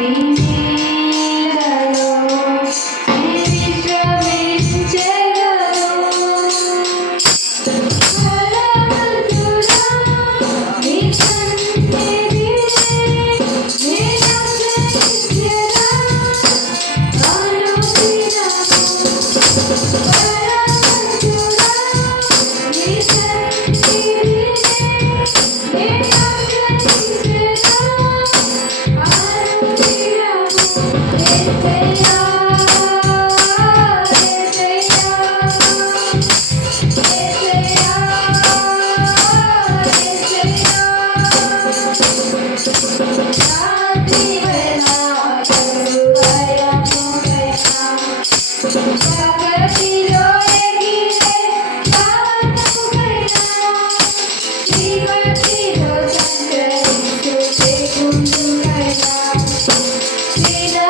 Amém.